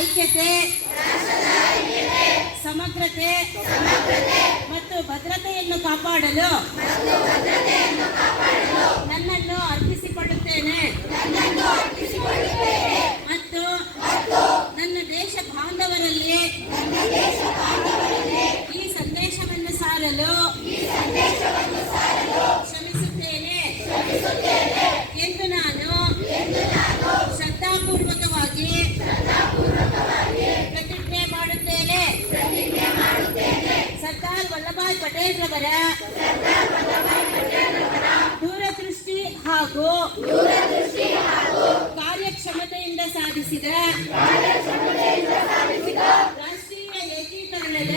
ಐಕ್ಯತೆ ಸಮಗ್ರತೆ ಮತ್ತು ಭದ್ರತೆಯನ್ನು ಕಾಪಾಡಲು ನನ್ನನ್ನು ಅರ್ಪಿಸಿಕೊಳ್ಳುತ್ತೇನೆ. ಮತ್ತು ನನ್ನ ದೇಶ ಬಾಂಧವರಲ್ಲಿ ಈ ಸಂದೇಶವನ್ನು ಸಾರಲು ವಲ್ಲಭಾಯ್ ಪಟೇಲ್ ರವರ ದೂರದೃಷ್ಟಿ ಹಾಗೂ ಕಾರ್ಯಕ್ಷಮತೆಯಿಂದ ಸಾಧಿಸಿದ ರಾಷ್ಟ್ರೀಯ ಏಕೀಕರಣದ